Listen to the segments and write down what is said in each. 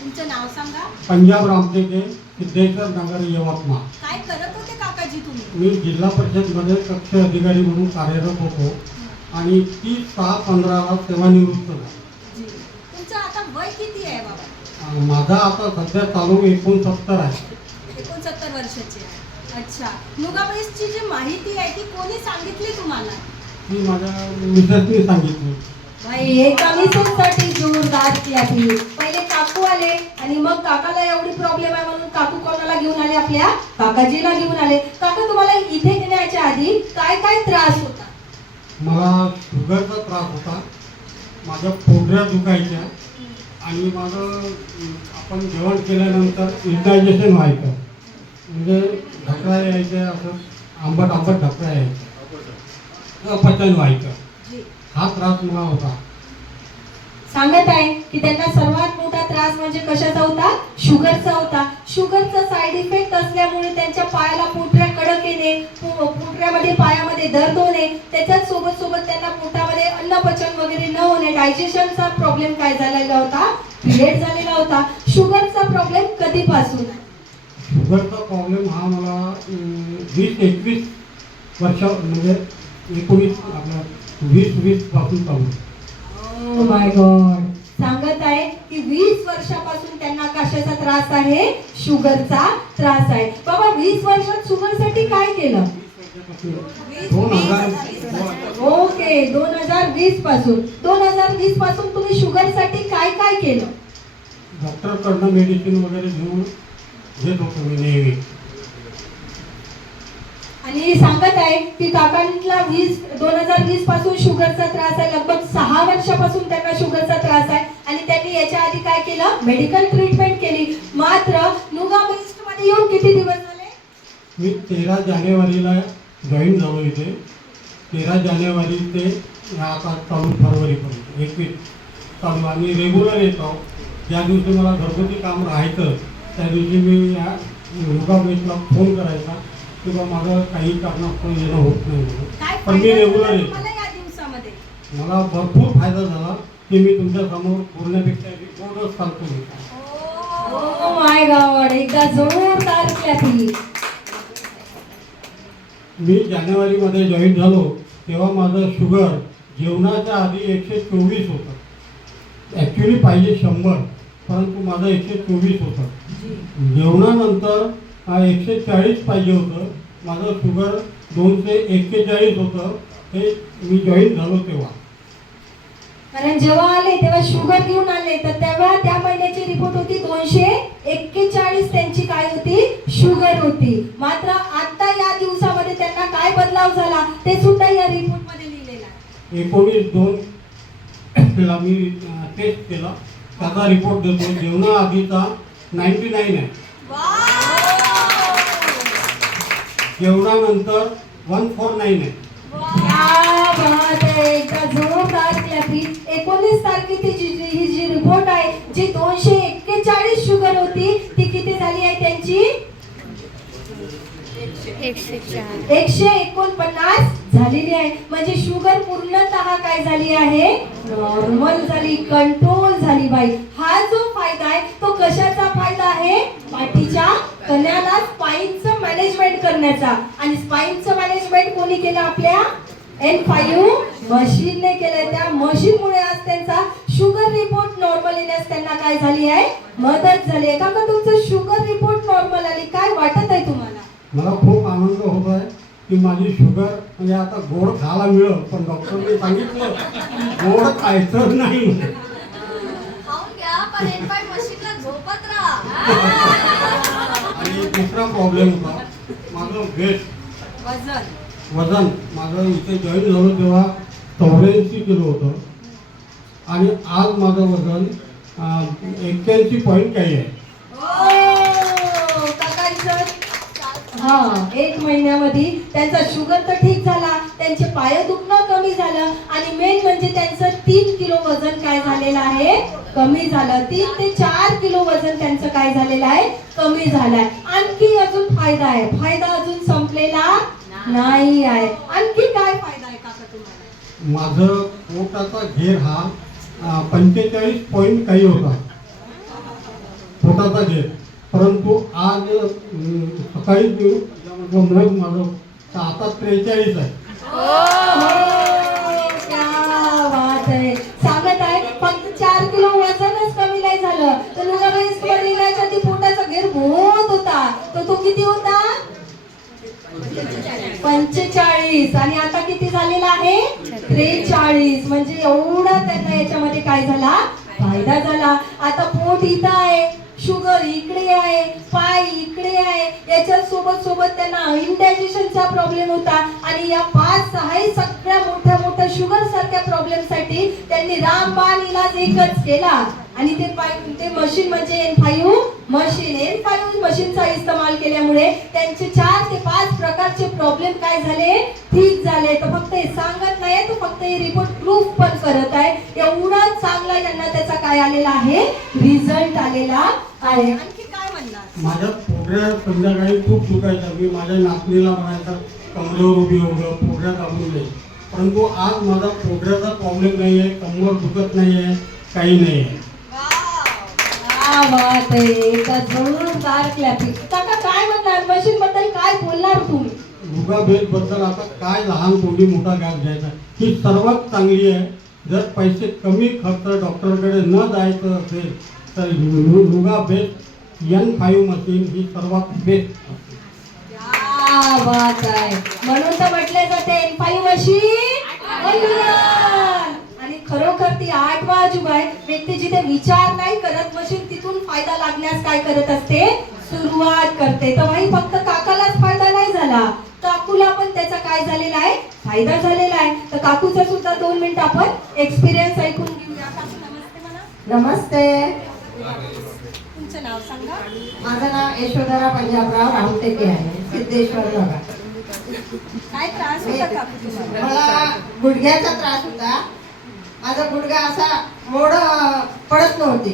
तुमचं नाव सांगा. पंजाब रामटेके, सिद्धेश्वर नगर, यवतमाळ. काय करत होते काकाजी तुम्ही? मी जिल्हा परिषदमध्ये कक्ष अधिकारी म्हणून कार्यरत होतो आणि 30/6/15ला सेवानिवृत्त झालो. जी. तुमचं आता वय किती आहे बाबा? माझा आता सध्या चालू 69 आहे. 69 वर्षाची आहे. अच्छा. नुगाबेसची जी माहिती आहे ती कोणी सांगितली तुम्हाला? ती माझ्या मिसेसनी सांगितली. भाई एका मिसेससाठी जोरदार क्लॅपिंग. पहिले काकू आले आणि मग काकाला एवढी प्रॉब्लेम आहे म्हणून काकू कोणाला घेऊन आले? आपल्या काकाजीला घेऊन आले. काका तुम्हाला इथे येण्याच्या आधी काय काय त्रास होता? मला शुगरचा त्रास होता, माझ्या पोटऱ्या दुखायच्या आणि माझं आपण जेवण केल्यानंतर इंडायजेशन व्हायचं, म्हणजे ढकळा यायचे, असं आंबट आंबट ढकळा यायचं, अपचन व्हायचं. हा त्रास मला होता. सांगत आहे की त्यांना सर्वात मोठा त्रास म्हणजे कशाचा होता? शुगरचा होता. शुगरचा साइड इफेक्ट असल्यामुळे त्यांच्या पायाला पोटऱ्या कडक येणे, पोटऱ्यामध्ये पायामध्ये दर्द होणे, त्याच्याच सोबत सोबत त्यांना पोटामध्ये अन्नपचन वगैरे न होणे, डायजेशनचा प्रॉब्लेम काय झालेला होता? क्रिएट झालेला होता. शुगरचा प्रॉब्लेम कधीपासून? शुगरचा प्रॉब्लेम हा मला 20-21 वर्ष, म्हणजे 20 पासून चालू. Oh my God. सांगत आहे की 20 वर्षापासून त्यांना कशाचा त्रास आहे? शुगरचा त्रास आहे. बाबा 20 वर्षात शुगरसाठी काय केलं? 2020 ओके, 2020 पासून. 2020 पासून तुम्ही शुगरसाठी काय काय केलं? डॉक्टरकडनं मेडिसिन वगैरे घेत होतो मी नेहमी. आणि सांगत आहे की काकांना 2020 पासून शुगरचा त्रास आहे. लगभग 6 वर्षापासून त्यांना शुगरचा त्रास आहे आणि त्यांनी याच्या आधी काय केलं? मेडिकल ट्रीटमेंट केली. मात्र नुगाबेस्ट मध्ये येऊन किती दिवस झाले? मी 13 जानेवारीला जॉईन झालो इथे. 13 जानेवारी ते आता चालू फरवरीपर्यंत 21 चालू, आणि रेग्युलर येतो. ज्या दिवशी मला घरगुती काम राहायचं त्या दिवशी मी या नुगाबेसला फोन करायचा किंवा माझं काही कारणास्तव येणं होत नाही म्हणून, काय पण मी फायदा रेग्युलर झाला येतो. तुम्हाला या दिवसामध्ये? मला भरपूर फायदा झाला की मी तुमच्या समोर बोलण्यापेक्षा रिपोर्टच सांगतो मी. Oh my God. एकदा जोरदार क्लॅपिंग. मी जानेवारीमध्ये जॉईन झालो तेव्हा माझं शुगर जेवणाच्या आधी 124 होतं. ॲक्च्युली पाहिजे 100, परंतु माझं 124 होतं. जेवणानंतर 140 पाहिजे होतं. माझं शुगर 241 होतं. हे मी जॉईन झालो तेव्हा. कारण जेव्हा आले तेव्हा शुगर घेऊन आले, तर तेव्हा त्या महिन्याची रिपोर्ट होती 241. त्यांची काय होती? शुगर होती. मात्र आता या दिवसामध्ये त्यांना काय बदलाव झाला ते सुद्धा या रिपोर्ट मध्ये लिहिलेलं आहे. 19/2 ला मी टेस्ट केला, त्याचा रिपोर्ट देतो. जेवणाआधीचा 99 आहे, जेवणानंतर 149 आहे. क्या बात आहे. एकदा जोरदार क्लॅपिंग. 19 तारखेची ही जी रिपोर्ट आहे, जी 241 शुगर होती, ती किती झाली आहे त्यांची? 149 झालेली आहे. म्हणजे शुगर पूर्णतः काय झाली आहे? नॉर्मल झाली, कंट्रोल झाली. बाई, हा जो फायदा आहे तो कशाचा फायदा आहे? पाठीच्या कण्याला स्पाइनचं मॅनेजमेंट करण्याचा. आणि स्पाइनचं मॅनेजमेंट कोणी केलं? आपल्या N5 मशीनने केलंय. त्या मशीनमुळे आज त्यांचा शुगर रिपोर्ट नॉर्मल येण्यास त्यांना काय झाली आहे? मदत झाली आहे. काका तुमचं शुगर रिपोर्ट नॉर्मल आली, काय वाटत आहे तुम्हाला? मला खूप आनंद होत आहे की माझी शुगर, म्हणजे आता गोड खायला मिळेल, पण डॉक्टरने सांगितलं गोड खायचं नाही. खाऊन घ्या पण N5 मशीनला झोपत राहा. आणि दुसरा प्रॉब्लेम होता माझं वजन. माझं इथे जॉईन झालो तेव्हा 84 किलो होतं आणि आज माझं वजन 81 पॉईंट काही आहे. हा, 1 महिन्यामध्ये त्यांचा शुगर तर ठीक झाला, त्यांचे पाय दुखणं कमी झालं आणि मेन म्हणजे त्यांचं 3 किलो वजन काय झालेलं आहे? कमी झालं. 3 ते 4 किलो वजन त्यांचं काय झालेलं आहे? कमी झालंय. आणखी अजून फायदा आहे, फायदा अजून संपलेला नाही आहे. आणखी काय फायदा आहे काका तुम्हाला? माझं पोटाचा घेर हा 45 पॉईंट काही होता. पोटाचा घेत, परंतु आज सकाळी मग माझं आता 43 आहे. क्या बात आहे. सांगत आहे फक्त 4 किलो वजनच कमी नाही झालं. तर नुगाबाई मध्ये येण्याच्या आधी पोटाचा घेर बहुत होता. तर तो किती होता? 45. आणि आता किती झालेला आहे? 43. म्हणजे एवढा त्यांना याच्यामध्ये काय झाला? फायदा झाला. आता पोट इथं आहे, शुगर इकडे आहे, पाय इकडे आहे, याच्या सोबत सोबत त्यांना इंडायजेशनचा प्रॉब्लेम होता. आणि या 5-6 सगळ्या मोठ्या शुगर सारख्या प्रॉब्लेम साठी त्यांनी रामबाण इलाज एकच केला. आणि ते मशीन म्हणजे N5 मशीनचा इस्तेमाल केल्यामुळे त्यांचे 4 ते 5 प्रकारचे प्रॉब्लेम काय झाले? ठीक झाले. तर फक्त हे सांगत नाही, तर फक्त हे रिपोर्ट प्रूफ पण करत आहे. एवढा चांगला यांना त्याचा काय आलेला आहे? रिझल्ट आलेला आहे. आणखी काय म्हणणार? माझ्या पोटऱ्या संध्याकाळी खूप दुखायच्या. मी माझ्या नातनीला म्हणायचा कमरेवर उभी होतं, पोटऱ्या दाबून दे. परंतु आज माझा पोटऱ्याचा प्रॉब्लेम नाही आहे, कमर दुखत नाही आहे, काही नाही आहे. क्या बात आहे. एका जोरदार क्लॅपिंग. काका काय म्हणणार मशीन बद्दल, काय बोलणार तुम्ही? नुगा बेस बद्दल आता काय लहान कोणी मोठा गॅस घ्यायचा, ही सर्वात चांगली आहे. जर पैसे कमी खर्च डॉक्टरकडे न जायचं असेल तर नुगा बेस N5 मशीन ही सर्वात बेस्ट. क्या बात आहे. म्हणून तर म्हटले जाते N5 मशीन. आणि खरोखर ती 8वा अजूबा आहे. व्यक्ती जिथे विचार नाही करत, मशीन तिथून फायदा लागण्यास काय करत असते? सुरुवात करते. तर भाई फक्त काकालाच फायदा नाही झाला, काकूला पण त्याचा काय झालेला आहे? फायदा झालेला आहे. तर काकूचा सुद्धा 2 मिनिट आपण एक्सपिरियन्स ऐकून घेऊया. काकू नमस्ते म्हणा. नमस्ते. तुमचं नाव सांगा. माझं नाव यशोधरा पंजाबराव रामटेके आहे, सिद्धेश्वर भागात. काय त्रास होता काकू तुम्हाला? मला गुडघ्याचा त्रास होता. माझा गुडघा असा मोड पडत नव्हती,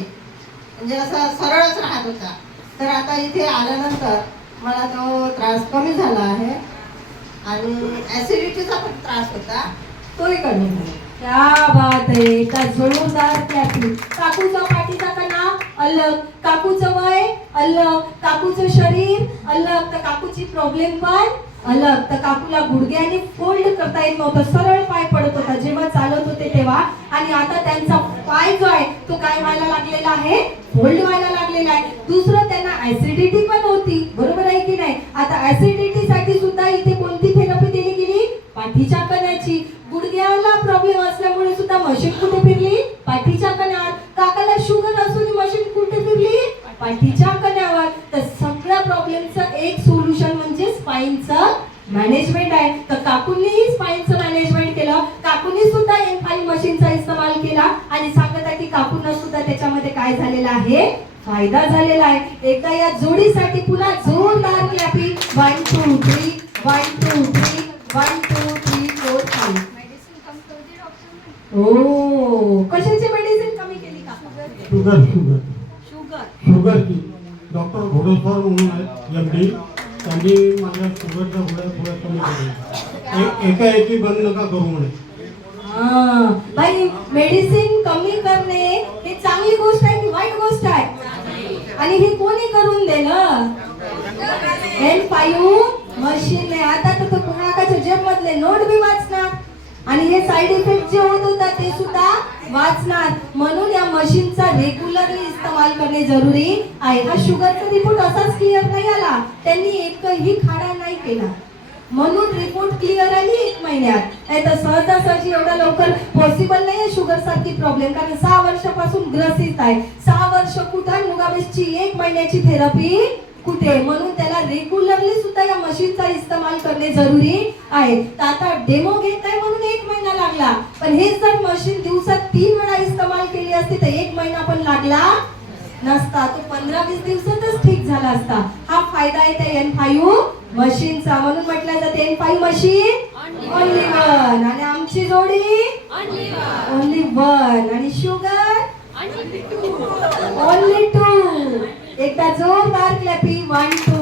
म्हणजे असा सरळच राहत होता. तर आता इथे आल्यानंतर मला तो त्रास कमी झाला आहे. आणि ऍसिडिटीचा पण त्रास होता, तोही कमी झाला. क्या बात आहे. एका जोरदार क्लॅपिंग. काकूचा पाठीचा कणा अलग, काकूचं वय अलग, काकूचं शरीर अलग, तर काकूची प्रॉब्लेम पण अलग. तर काकूला गुडघ्याने फोल्ड करता येत नव्हतं, सरळ पाय पडत होता जेव्हा चालत होते तेव्हा. आणि आता त्यांचा पाय जो आहे तो काय व्हायला लागलेला आहे? फोल्ड व्हायला लागलेला आहे. दुसरं त्यांना ऍसिडिटी पण होती, बरोबर आहे की नाही? आता ऍसिडिटी साठी सुद्धा इथे कोणती थेरपी दिली गेली? पाठीच्या कण्याची. गुडघ्याला प्रॉब्लेम असल्यामुळे सुद्धा मशीन कुठे फिरली? पाठीच्या कण्यावर. काकाला शुगर असून मशीन कुठे फिरली? पाठीच्या कण्यावर. तर सगळ्या प्रॉब्लेमचं एक सोल्युशन म्हणजे स्पाईनचं मॅनेजमेंट आहे. तर काकूंनीही स्पाईनचं मॅनेजमेंट केलं. काकूंनी सुद्धा N5 मशीनचा इस्तेमाल केला. आणि सांगत आहे की काकूंना सुद्धा त्याच्यामध्ये काय झालेला आहे? फायदा झालेला आहे. एकदा या जोडीसाठी पुन्हा जोरदार क्लॅपिंग. 1 2 3 1 2 3 1 2 3 4 5. मेडिसिन कम करू दे डॉक्टर. ओ, कशाची मेडिसिन कमी केली काका? शुगरची. डॉक्टर घोडेश्वर म्हणून आहेत MD, त्यांनी माझ्या शुगरच्या गोळ्या कमी केल्या. एकाएकी बंद नका करू म्हणे. भाई मेडिसिन कमी करणे ही चांगली गोष्ट आहे की वाईट गोष्ट आहे? आणि हे कोणी करून दिलं? N5 machine. आता तर कुणाकाच्या जेब मधले नोट बी वाचणार आणि हे साइड इफेक्ट जे होत होता ते सुद्धा वाचणार. म्हणून या मशीनचा रेग्युलरली इस्तेमाल करणे जरुरी आहे. हा शुगरचा रिपोर्ट असाच क्लिअर नाही आला, त्यांनी एकही खाडा नाही केला, म्हणून रिपोर्ट क्लिअर आली 1 महिन्यात. नाही तर सहजासहजी एवढा लवकर पॉसिबल नाही आहे शुगर सारखी प्रॉब्लेम. कारण 6 वर्षापासून ग्रसित आहे. 6 वर्ष कुठं नुगाबेसची 1 महिन्याची थेरपी कुठे? म्हणून त्याला रेग्युलरली सुद्धा या मशीनचा इस्तेमाल करणे जरुरी आहे. तर आता डेमो घेत आहे म्हणून 1 महिना लागला, पण हे जर मशीन दिवसात 3 वेळा इस्तेमाल केली असती तर 1 महिना पण लागला नसता. तो 15-20 दिवसातच ठीक झाला असता. हा फायदा आहे त्या N5 मशीनचा. म्हणून म्हटलं जाते N5 मशीन ओनली वन. आणि आमची जोडी ओनली वन. आणि शुगर ओनली 2. एकदा जोरदार क्लॅपिंग. 1 2